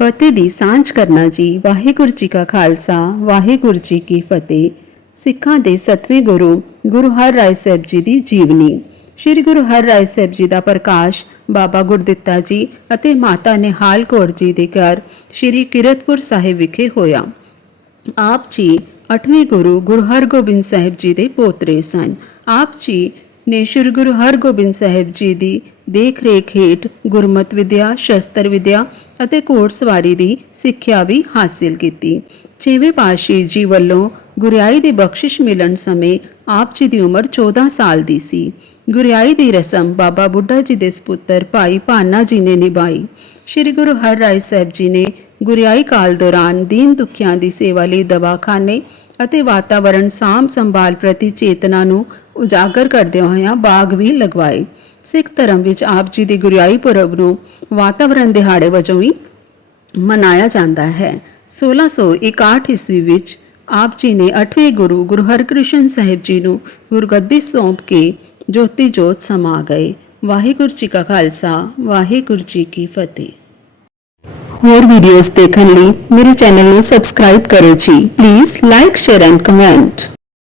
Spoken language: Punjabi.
ਫਤਿਹ ਦੀ ਸਾਂਝ ਕਰਨਾ ਜੀ। ਵਾਹਿਗੁਰੂ ਜੀ ਕਾ ਖਾਲਸਾ, ਵਾਹਿਗੁਰੂ ਜੀ ਕੀ ਫਤਿਹ। ਸਿੱਖਾਂ ਦੇ ਸਤਵੇਂ ਗੁਰੂ ਗੁਰੂ ਹਰ ਰਾਏ ਸਾਹਿਬ ਜੀ ਦੀ ਜੀਵਨੀ। ਸ੍ਰੀ ਗੁਰੂ ਹਰ ਰਾਏ ਸਾਹਿਬ ਜੀ ਦਾ ਪ੍ਰਕਾਸ਼ ਬਾਬਾ ਗੁਰਦਿੱਤਾ ਜੀ ਅਤੇ ਮਾਤਾ ਨਿਹਾਲ ਕੌਰ ਜੀ ਦੇ ਘਰ ਸ੍ਰੀ ਕਿਰਤਪੁਰ ਸਾਹਿਬ ਵਿਖੇ ਹੋਇਆ। ਆਪ ਜੀ 8ਵੇਂ ਗੁਰੂ ਗੁਰੂ ਹਰਗੋਬਿੰਦ ਸਾਹਿਬ ਜੀ ਦੇ ਪੋਤਰੇ ਸਨ। ਆਪ ਜੀ ਨੇ ਸ੍ਰੀ ਗੁਰੂ ਹਰਗੋਬਿੰਦ ਸਾਹਿਬ ਜੀ ਦੀ ਦੇਖ ਰੇਖ ਹੇਠ ਗੁਰਮਤ ਵਿਦਿਆ, ਸ਼ਸਤਰ ਵਿਦਿਆ ਅਤੇ ਘੋੜਸਵਾਰੀ ਦੀ ਸਿੱਖਿਆ ਵੀ ਹਾਸਿਲ ਕੀਤੀ। ਛੇਵੇਂ ਪਾਤਸ਼ਾਹ ਜੀ ਵੱਲੋਂ ਗੁਰਿਆਈ ਦੀ ਬਖਸ਼ਿਸ਼ ਮਿਲਣ ਸਮੇਂ ਆਪ ਜੀ ਦੀ ਉਮਰ 14 ਸਾਲ ਦੀ ਸੀ। ਗੁਰਿਆਈ ਦੀ ਰਸਮ ਬਾਬਾ ਬੁੱਢਾ ਜੀ ਦੇ ਸੁਪੁੱਤਰ ਭਾਈ ਭਾਨਾ ਜੀ ਨੇ ਨਿਭਾਈ। ਸ੍ਰੀ ਗੁਰੂ ਹਰ ਰਾਏ ਸਾਹਿਬ ਜੀ ਨੇ ਗੁਰਿਆਈ ਕਾਲ ਦੌਰਾਨ ਦੀਨ ਦੁਖੀਆਂ ਦੀ ਸੇਵਾ ਲਈ ਦਵਾਖਾਨੇ ਅਤੇ ਵਾਤਾਵਰਣ ਸਾਂਭ ਸੰਭਾਲ ਪ੍ਰਤੀ ਚੇਤਨਾ ਨੂੰ ਉਜਾਗਰ ਕਰਦਿਆਂ ਹੋਇਆਂ ਬਾਗ ਵੀ ਲਗਵਾਏ। ਸਿੱਖ ਧਰਮ ਵਿੱਚ ਆਪ ਜੀ ਦੇ ਗੁਰਿਆਈ ਪੁਰਬ ਨੂੰ ਵਾਤਾਵਰਣ ਦਿਹਾੜੇ ਵਜੋਂ ਵੀ ਮਨਾਇਆ ਜਾਂਦਾ ਹੈ। 1661 ਈਸਵੀ ਵਿੱਚ ਆਪ ਜੀ ਨੇ 8ਵੇਂ ਗੁਰੂ ਗੁਰੂ ਹਰਕ੍ਰਿਸ਼ਨ ਸਾਹਿਬ ਜੀ ਨੂੰ ਗੁਰਗੱਦੀ ਸੌਂਪ ਕੇ ਜੋਤੀ ਜੋਤ ਸਮਾ ਗਏ। ਵਾਹਿਗੁਰੂ ਜੀ ਕਾ ਖਾਲਸਾ, ਵਾਹਿਗੁਰੂ ਜੀ ਕੀ ਫਤਿਹ। ਹੋਰ ਵੀਡੀਓਜ਼ ਦੇਖਣ ਲਈ ਮੇਰੇ ਚੈਨਲ ਨੂੰ ਸਬਸਕ੍ਰਾਈਬ ਕਰੋ ਜੀ। Please like share and comment